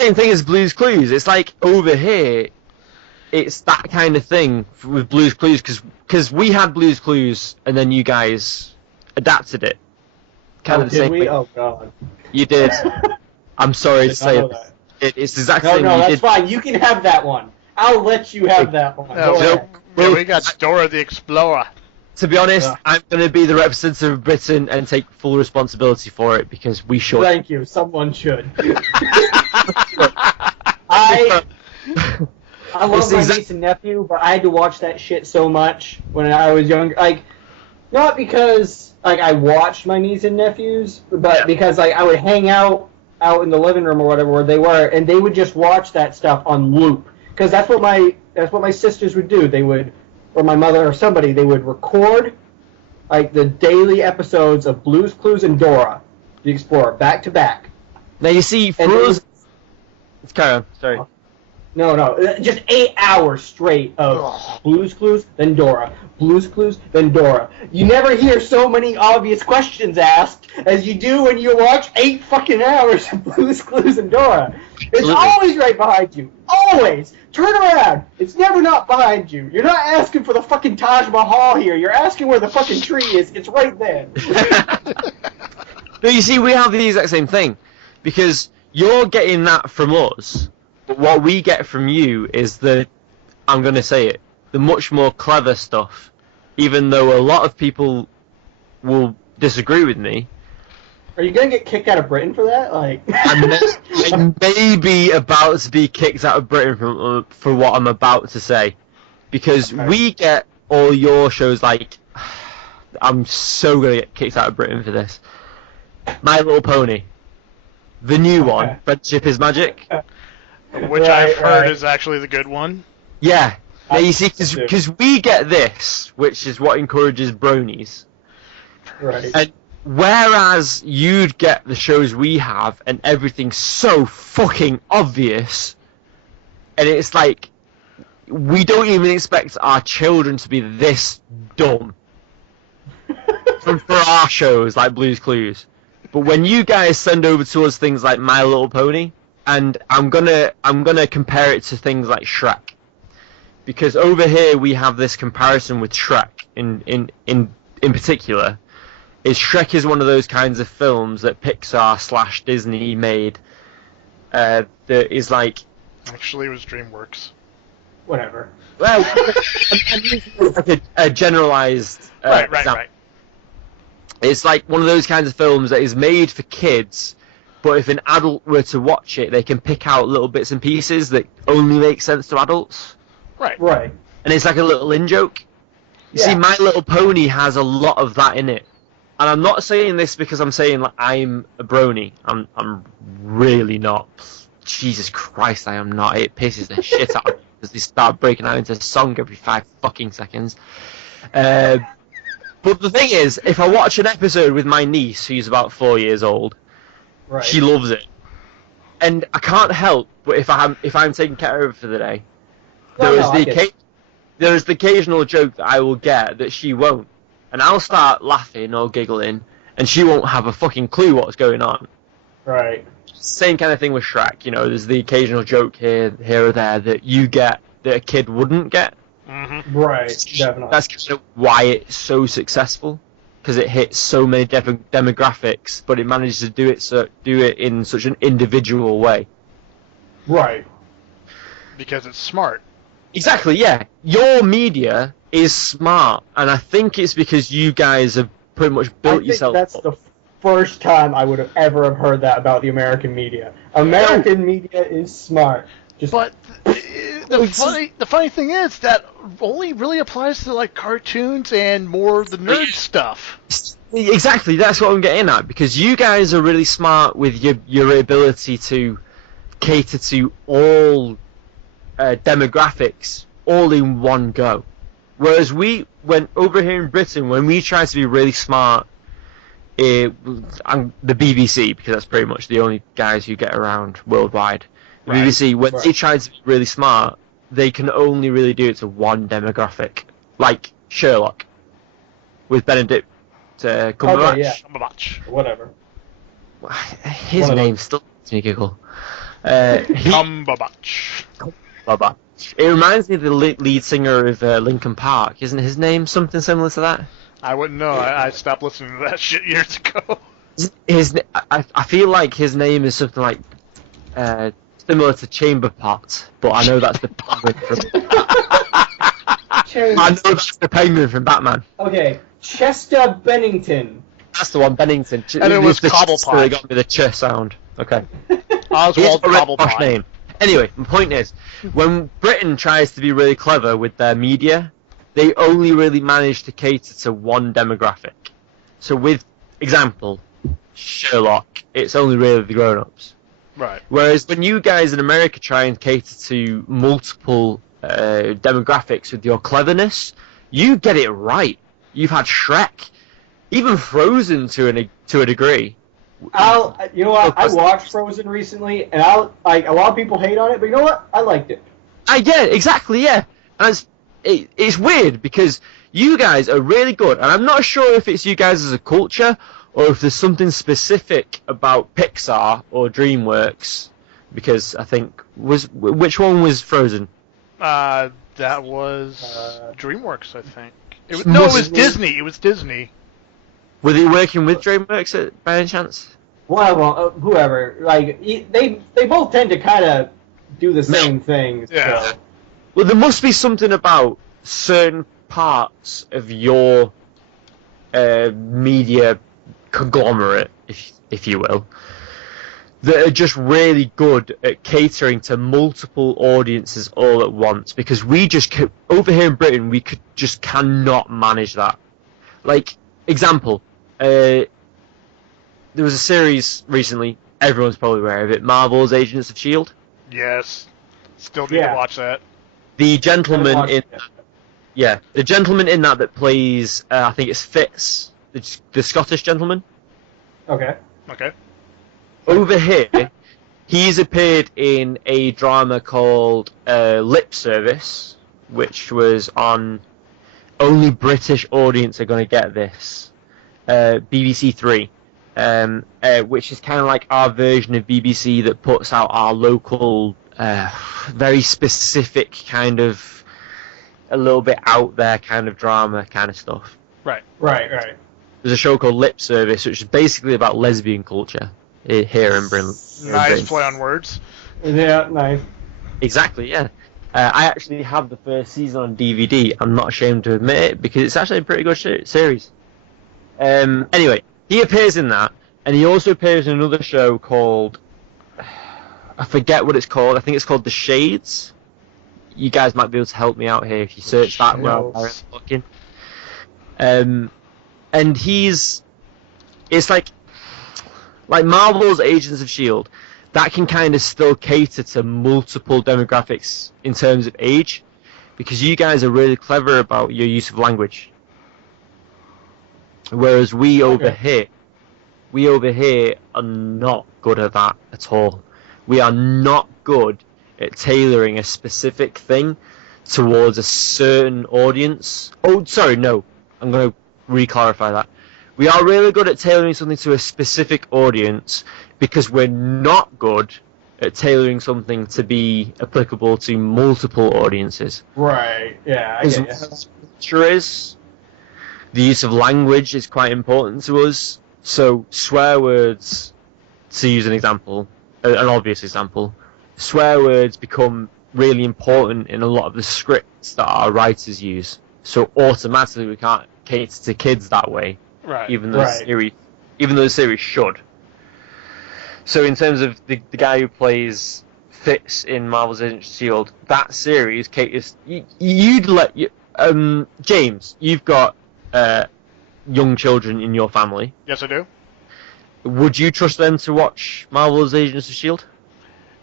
same thing as Blue's Clues. It's like over here, it's that kind of thing with Blue's Clues because we had Blue's Clues and then you guys adapted it. Kind of the same. Did we? Oh God. You did. I'm sorry to say it. It's the exact same. No, that's fine. You can have that one. I'll let you have that one. Yeah, we got Dora the Explorer. To be honest, I'm going to be the representative of Britain and take full responsibility for it because we should. Thank you. Someone should. I love my niece and nephew, but I had to watch that shit so much when I was younger. Like, not because I watched my niece and nephews, but because I would hang out in the living room or whatever where they were, and they would just watch that stuff on loop. Because that's what my sisters would do. They would, or my mother or somebody, they would record like the daily episodes of Blue's Clues and Dora the Explorer back to back. Now you see, for us, let's carry on. Sorry. No, just 8 hours straight of Blue's Clues, then Dora. Blue's Clues, then Dora. You never hear so many obvious questions asked as you do when you watch 8 fucking hours of Blue's Clues and Dora. It's always right behind you. Always. Turn around. It's never not behind you. You're not asking for the fucking Taj Mahal here. You're asking where the fucking tree is. It's right there. No, you see, we have the exact same thing. Because you're getting that from us. But what we get from you is I'm going to say it, the much more clever stuff. Even though a lot of people will disagree with me. Are you going to get kicked out of Britain for that? Like, I'm maybe about to be kicked out of Britain for what I'm about to say. Because we get all your shows like... I'm so going to get kicked out of Britain for this. My Little Pony. The new one, Friendship is Magic. Which I've heard is actually the good one. Yeah. Now you see, because we get this, which is what encourages bronies. Right. And whereas you'd get the shows we have, and everything's so fucking obvious, and it's like, we don't even expect our children to be this dumb. for our shows, like Blue's Clues. But when you guys send over to us things like My Little Pony, and I'm gonna compare it to things like Shrek, because over here we have this comparison with Shrek in particular. Shrek is one of those kinds of films that Pixar / Disney made that is like... Actually, it was DreamWorks. Whatever. Well, I'm using like a generalized example. Right. It's like one of those kinds of films that is made for kids, but if an adult were to watch it, they can pick out little bits and pieces that only make sense to adults. Right. And it's like a little in-joke. You see, My Little Pony has a lot of that in it. And I'm not saying this because I'm saying like, I'm a brony. I'm really not. Jesus Christ, I am not. It pisses the shit out of me because they start breaking out into a song every 5 fucking seconds. But the thing is, if I watch an episode with my niece, who's about 4 years old, she loves it. And I can't help but if I'm taking care of her for the day, there's the occasional joke that I will get that she won't. And I'll start laughing or giggling, and she won't have a fucking clue what's going on. Right. Same kind of thing with Shrek. You know, there's the occasional joke here or there that you get that a kid wouldn't get. Mm-hmm. Right, definitely. That's kind of why it's so successful, because it hits so many demographics, but it manages to do it in such an individual way. Right. Because it's smart. Exactly, yeah. Your media is smart, and I think it's because you guys have pretty much built yourself that's up. The first time I would have ever have heard that about the American media. American media is smart. But the funny thing is that only really applies to like cartoons and more the nerd stuff. Exactly, that's what I'm getting at, because you guys are really smart with your ability to cater to all demographics all in one go. Whereas we went over here in Britain, when we try to be really smart, the BBC, because that's pretty much the only guys who get around worldwide. The BBC, when they try to be really smart, they can only really do it to one demographic, like Sherlock with Benedict Cumberbatch. Cumberbatch. Whatever. His name still makes me giggle. Cumberbatch. It reminds me of the lead singer of Linkin Park. Isn't his name something similar to that? I wouldn't know. I stopped listening to that shit years ago. I feel like his name is something like similar to Chamber Pot, but I know that's the penguin from Batman. Okay, Chester Bennington. That's the one, Bennington. And it was Cobblepot. They got me the ch sound. Okay. Oswald Cobblepot. Name. Anyway, my point is, when Britain tries to be really clever with their media, they only really manage to cater to one demographic. So with example, Sherlock, it's only really the grown-ups. Right. Whereas when you guys in America try and cater to multiple demographics with your cleverness, you get it right. You've had Shrek, even Frozen to a degree. You know what? I watched Frozen recently, and like a lot of people hate on it, but you know what? I liked it. Exactly, yeah. And it's weird because you guys are really good, and I'm not sure if it's you guys as a culture or if there's something specific about Pixar or DreamWorks, because I think which one was Frozen? That was DreamWorks, I think. It was Disney. It was Disney. Were they working with DreamWorks by any chance? Well, whoever. Like they both tend to kind of do the same thing. Yeah. So. Well, there must be something about certain parts of your media conglomerate, if you will, that are just really good at catering to multiple audiences all at once. Because we just over here in Britain, we just cannot manage that. Like example, there was a series recently. Everyone's probably aware of it. Marvel's Agents of S.H.I.E.L.D. Yes. Still need to watch that. The gentleman the gentleman in that plays, I think it's Fitz, the Scottish gentleman. Okay. Over here, he's appeared in a drama called Lip Service, which was on only British audience are going to get this. BBC Three, which is kind of like our version of BBC that puts out our local, very specific kind of, a little bit out there kind of drama kind of stuff. Right. There's a show called Lip Service, which is basically about lesbian culture here in Britain. Nice play on words. Yeah, nice. Exactly, yeah. I actually have the first season on DVD. I'm not ashamed to admit it, because it's actually a pretty good series. Anyway, he appears in that, and he also appears in another show called... I forget what it's called. I think it's called The Shades. You guys might be able to help me out here if you search that while I'm looking. And it's like Marvel's Agents of S.H.I.E.L.D., that can kind of still cater to multiple demographics in terms of age, because you guys are really clever about your use of language. Whereas we over here are not good at that at all. We are not good at tailoring a specific thing towards a certain audience. Oh, sorry, no. I'm going to re-clarify that. We are really good at tailoring something to a specific audience because we're not good at tailoring something to be applicable to multiple audiences. Right, yeah, I get it. Sure is. The use of language is quite important to us. So swear words, to use an example, an obvious example, swear words become really important in a lot of the scripts that our writers use. So automatically we can't cater to kids that way, right? Even though the series should. So in terms of the guy who plays Fitz in Marvel's Agents of S.H.I.E.L.D., that series caters. James, you've got young children in your family. Yes, I do. Would you trust them to watch Marvel's Agents of S.H.I.E.L.D.?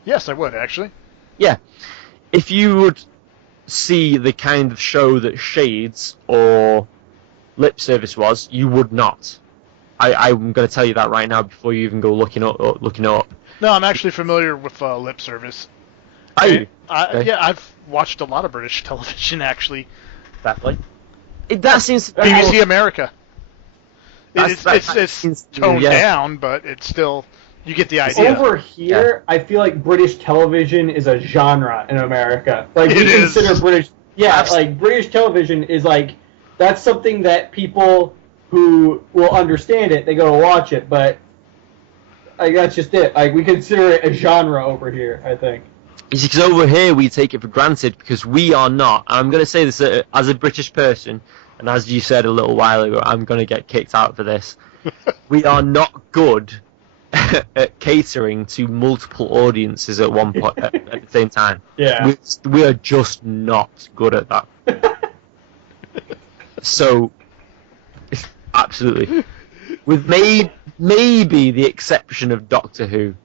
Yes, I would, actually. Yeah. If you would see the kind of show that Shades or Lip Service was, you would not. I'm going to tell you that right now before you even go looking it up. No, I'm actually familiar with Lip Service. Are you? Okay. Yeah, I've watched a lot of British television, actually. Exactly. That seems... BBC America. It's toned down, but it's still, You get the idea. Over here, I feel like British television is a genre in America. Like, we consider British... Yeah, like, British television is, like... That's something that people who will understand it, they go to watch it, but... Like, that's just it. Like, we consider it a genre over here, I think. Because over here, we take it for granted, because we are not... And I'm going to say this as a British person, and as you said a little while ago, I'm going to get kicked out for this. We are not good at catering to multiple audiences at one point at the same time. Yeah, we are just not good at that. So, absolutely, with maybe the exception of Doctor Who.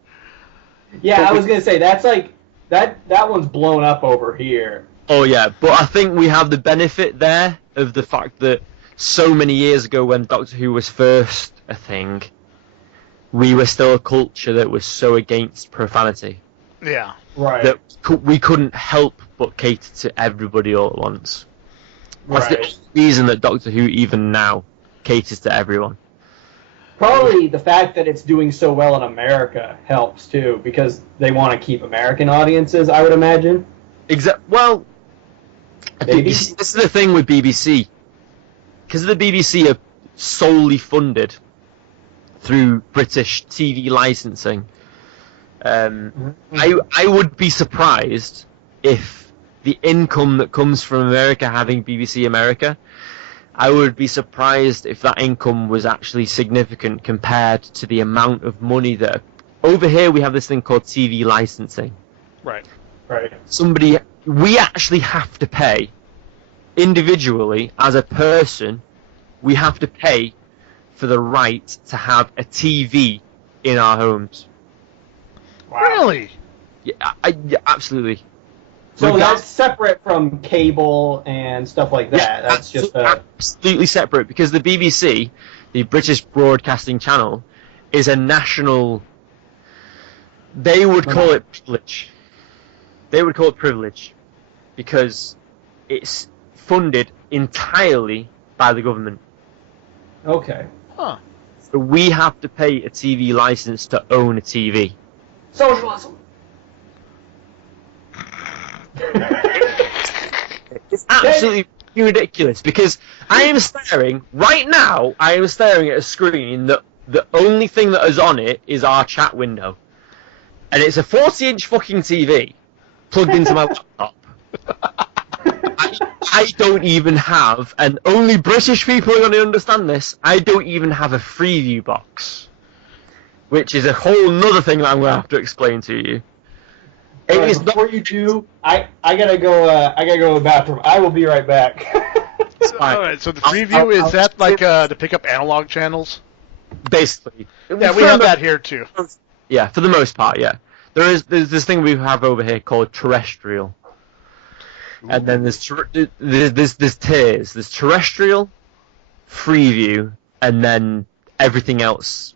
Yeah, I was gonna say that's like that one's blown up over here. Oh yeah, but I think we have the benefit there of the fact that so many years ago, when Doctor Who was first a thing, we were still a culture that was so against profanity. Yeah. Right. That we couldn't help but cater to everybody all at once. That's the only reason that Doctor Who, even now, caters to everyone. Probably the fact that it's doing so well in America helps, too, because they want to keep American audiences, I would imagine. Well, Maybe. this is the thing with BBC. Because the BBC are solely funded through British TV licensing, I would be surprised if the income that comes from America having BBC America, I would be surprised if that income was actually significant compared to the amount of money that... Over here we have this thing called TV licensing. Right. We actually have to pay, individually, as a person, we have to pay for the right to have a TV in our homes. Wow. Really? Yeah, absolutely. So that's separate from cable and stuff like that. Yeah, that's just absolutely separate, because the BBC, the British Broadcasting Channel, is a national... They would call it privilege. They would call it privilege because it's funded entirely by the government. Okay. Huh. So we have to pay a TV license to own a TV. Socialism. It's absolutely ridiculous, because I am staring at a screen that the only thing that is on it is our chat window. And it's a 40-inch fucking TV plugged into my laptop. I don't even have, and only British people are going to understand this, I don't even have a Freeview box. Which is a whole nother thing that I'm going to have to explain to you. Before you do, I gotta go to the bathroom. I will be right back. Alright, so the Freeview, is that like to pick up analog channels? Basically. Yeah, we have that here too. Yeah, for the most part, yeah. There's this thing we have over here called terrestrial. And then there's tiers. There's terrestrial, Freeview, and then everything else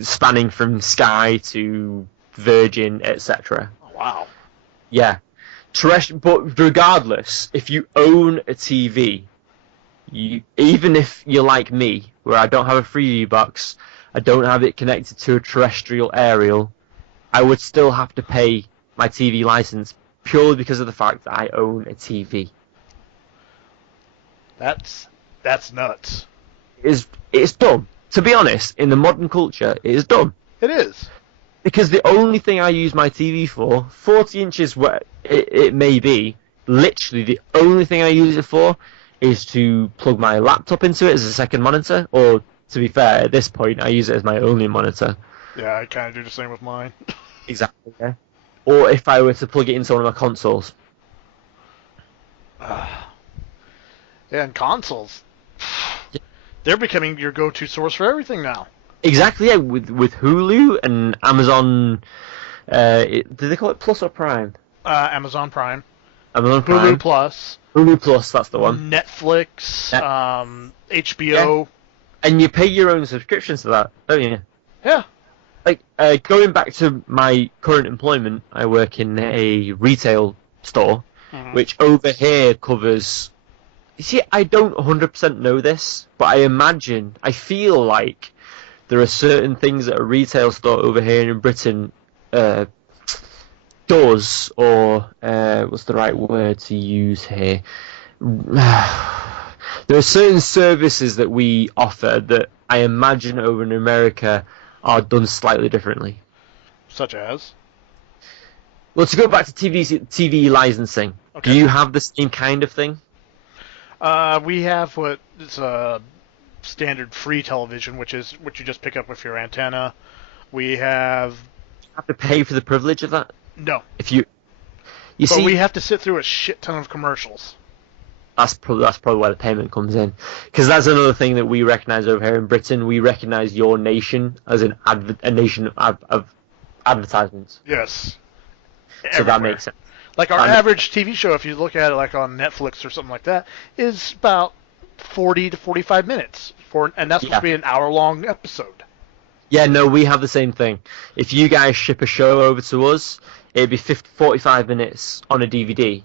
spanning from Sky to Virgin, etc. Oh, wow. Yeah. But regardless, if you own a TV, even if you're like me, where I don't have a Freeview box, I don't have it connected to a terrestrial aerial, I would still have to pay my TV license purely because of the fact that I own a TV. That's nuts. It's dumb. To be honest, in the modern culture, it is dumb. It is. Because the only thing I use my TV for, 40 inches where it may be, literally the only thing I use it for is to plug my laptop into it as a second monitor, or to be fair, at this point, I use it as my only monitor. Yeah, I kind of do the same with mine. Exactly, yeah. Or if I were to plug it into one of my consoles. Yeah, and consoles. They're becoming your go-to source for everything now. Exactly, yeah, with Hulu and Amazon... do they call it Plus or Prime? Amazon Prime. Amazon Prime. Hulu Plus. Hulu Plus, that's the one. Netflix. HBO. Yeah. And you pay your own subscriptions to that, don't you? Yeah. Like, going back to my current employment, I work in a retail store, which over here covers... You see, I don't 100% know this, but I feel like there are certain things that a retail store over here in Britain does, or what's the right word to use here? There are certain services that we offer that I imagine over in America are done slightly differently. Such as? Well, to go back to TV licensing, Okay. do you have the same kind of thing? We have what is standard free television, which is what you just pick up with your antenna. We have... You have to pay for the privilege of that? No. If you But see, we have to sit through a shit ton of commercials. that's probably where the payment comes in, because that's another thing that we recognise over here in Britain. We recognise your nation as a nation of advertisements. Yes. So that makes sense. Like our average TV show, if you look at it like on Netflix or something like that, is about 40 to 45 minutes, and that's supposed to be an hour-long episode. Yeah, no, we have the same thing. If you guys ship a show over to us, it'd be 45 minutes on a DVD.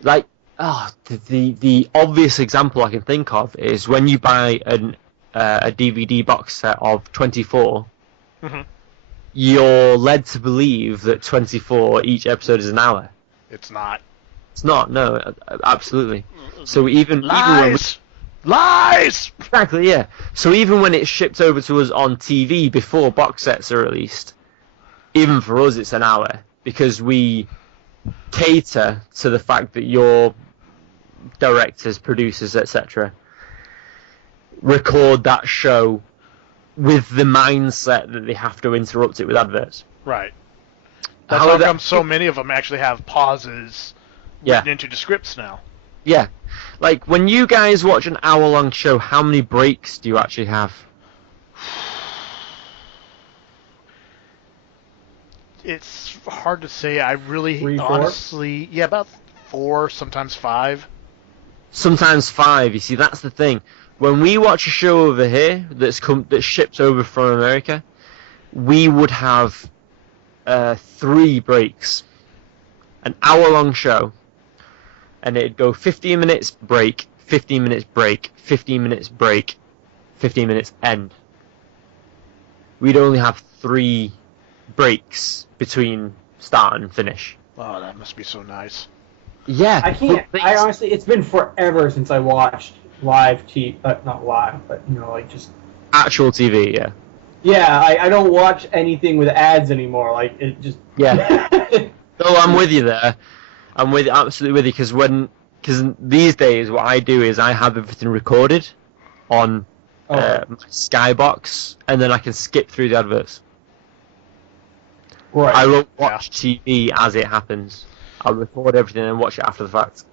Like, the obvious example I can think of is when you buy a DVD box set of 24, you're led to believe that 24, each episode is an hour. It's not. It's not, no, absolutely. So Lies! Lies! Exactly, yeah. So even when it's shipped over to us on TV before box sets are released, even for us it's an hour, because we cater to the fact that your directors, producers, etc. record that show with the mindset that they have to interrupt it with adverts. Right. That's how come so many of them actually have pauses written into the scripts now. Yeah. Like, when you guys watch an hour-long show, how many breaks do you actually have? It's hard to say. I really, 3, 4? honestly... Yeah, about 4, sometimes 5. Sometimes 5. You see, that's the thing. When we watch a show over here that's shipped over from America, we would have 3 breaks. An hour-long show. And it'd go 15 minutes break, 15 minutes break, 15 minutes break, 15 minutes end. We'd only have 3 breaks between start and finish. Oh, that must be so nice. Yeah. I can't. I honestly, it's been forever since I watched live TV. Not live, but like just actual TV. Yeah. Yeah, I don't watch anything with ads anymore. Like it just. Yeah. No, I'm with you there. I'm absolutely with you, because these days what I do is I have everything recorded on my Skybox, and then I can skip through the adverts. Right. I won't watch TV as it happens. I'll record everything and watch it after the fact.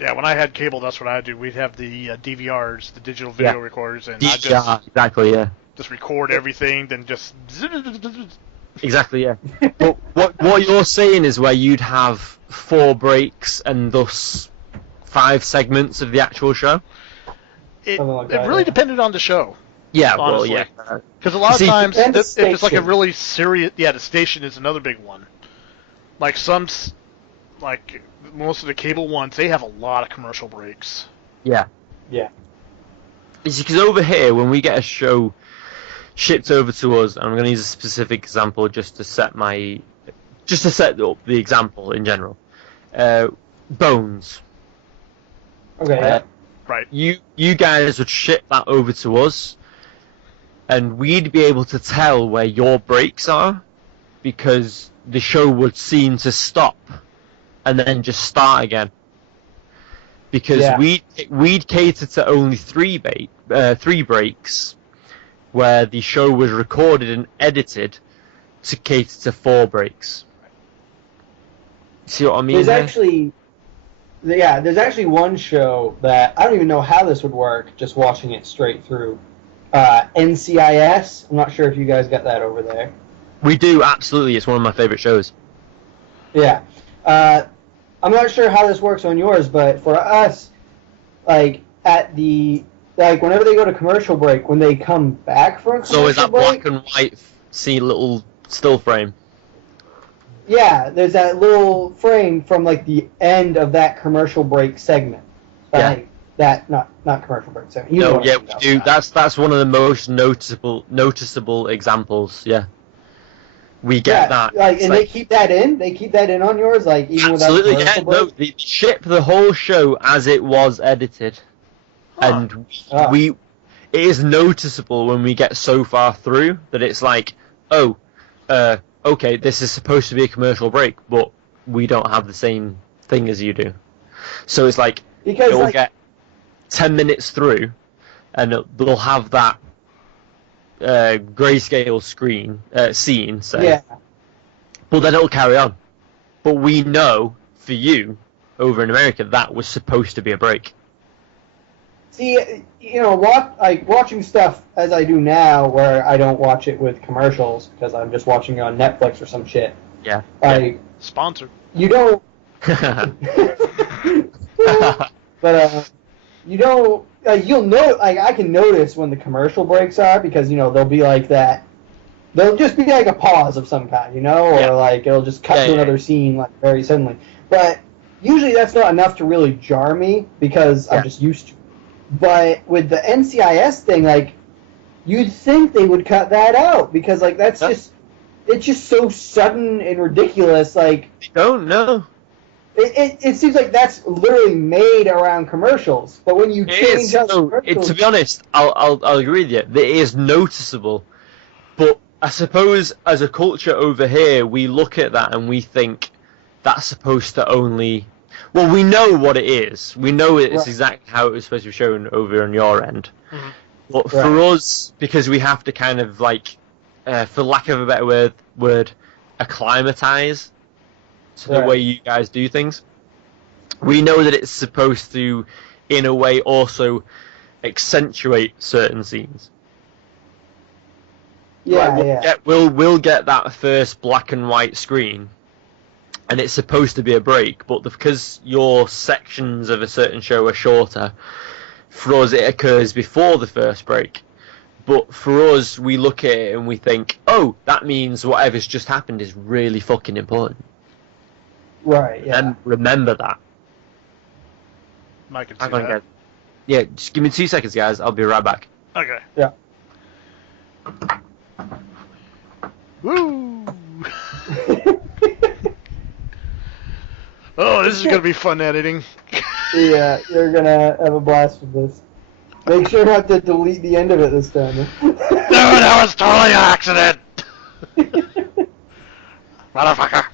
Yeah, when I had cable, that's what I'd do. We'd have the DVRs, the digital video recorders, and I'd exactly, just record everything, then just... Exactly, yeah. But what you're saying is where you'd have 4 breaks and thus 5 segments of the actual show? It really depended on the show. Yeah, honestly. well, yeah. Because a lot of times, if it's like a station. really serious... Yeah, the station is another big one. Like like most of the cable ones, they have a lot of commercial breaks. Yeah. Yeah. Because over here, when we get a show shipped over to us, and I'm going to use a specific example just to set up the example in general. Bones. Okay. Right. You guys would ship that over to us, and we'd be able to tell where your breaks are, because the show would seem to stop and then just start again. Because we'd cater to only 3 breaks, where the show was recorded and edited to cater to 4 breaks. See what I mean? There's actually one show that I don't even know how this would work, just watching it straight through. NCIS. I'm not sure if you guys got that over there. We do, absolutely. It's one of my favorite shows. Yeah. I'm not sure how this works on yours, but for us, whenever they go to commercial break, when they come back from commercial break... So is that black and white, see little still frame? Yeah, there's that little frame from, the end of that commercial break segment. Yeah. That not commercial breaks. You know No, what yeah, I'm we talking do. about. That's one of the most noticeable examples. Yeah, we get that. Like, It's and they keep that in. They keep that in on yours, like even absolutely, without yeah. commercial No, breaks. they ship the whole show as it was edited, and we it is noticeable when we get so far through that it's like, oh, okay, this is supposed to be a commercial break, but we don't have the same thing as you do. So it's like Because it'll like, get 10 minutes through, and they'll have that grayscale scene, say. yeah, But then it'll carry on. But we know, for you, over in America, that was supposed to be a break. see, you know, watching stuff as I do now, where I don't watch it with commercials because I'm just watching it on Netflix or some shit. Yeah. Like, Sponsored. you don't. But you don't. You'll know. Like, I can notice when the commercial breaks are because they'll be like that. They'll just be like a pause of some kind, or like it'll just cut to another scene like very suddenly. But usually that's not enough to really jar me because I'm just used to it. But with the NCIS thing, like, you'd think they would cut that out because like that's just it's just so sudden and ridiculous. Like, don't know. It seems like that's literally made around commercials, but when you change out the commercials, to be honest, I'll agree with you. It is noticeable, but I suppose as a culture over here, we look at that and we think that's supposed to only. Well, we know what it is. We know it's exactly how it was supposed to be shown over on your end. Mm-hmm. But for us, because we have to kind of like, for lack of a better word, acclimatize to the way you guys do things. We know that it's supposed to, in a way, also accentuate certain scenes. Yeah, we'll get that first black and white screen, and it's supposed to be a break, but because your sections of a certain show are shorter, for us it occurs before the first break. But for us, we look at it and we think, oh, that means whatever's just happened is really fucking important. Right, yeah. And remember that. I can see that. Yeah, just give me 2 seconds, guys. I'll be right back. Okay. Yeah. Woo! Oh, this is going to be fun editing. Yeah, you're going to have a blast with this. Make sure not to delete the end of it this time. No, that was totally an accident! Motherfucker!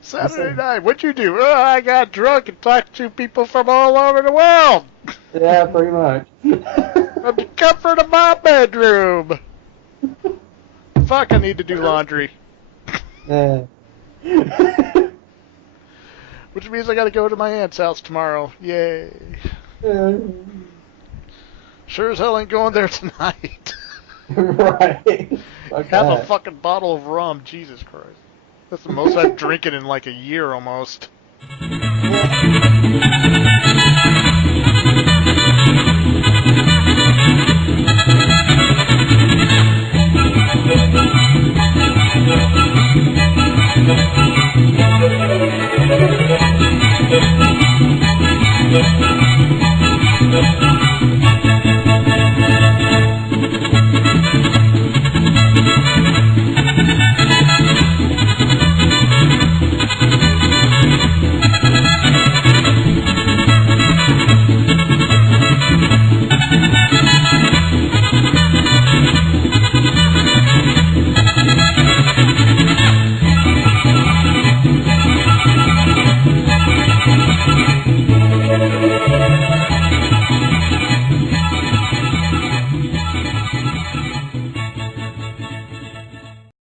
Saturday night, what'd you do? Oh, I got drunk and talked to people from all over the world! Yeah, pretty much. From the comfort of my bedroom! Fuck, I need to do laundry. Yeah. Which means I gotta go to my aunt's house tomorrow. Yay. Sure as hell ain't going there tonight. Right. Half a fucking bottle of rum, Jesus Christ. That's the most I've drinking in like a year almost.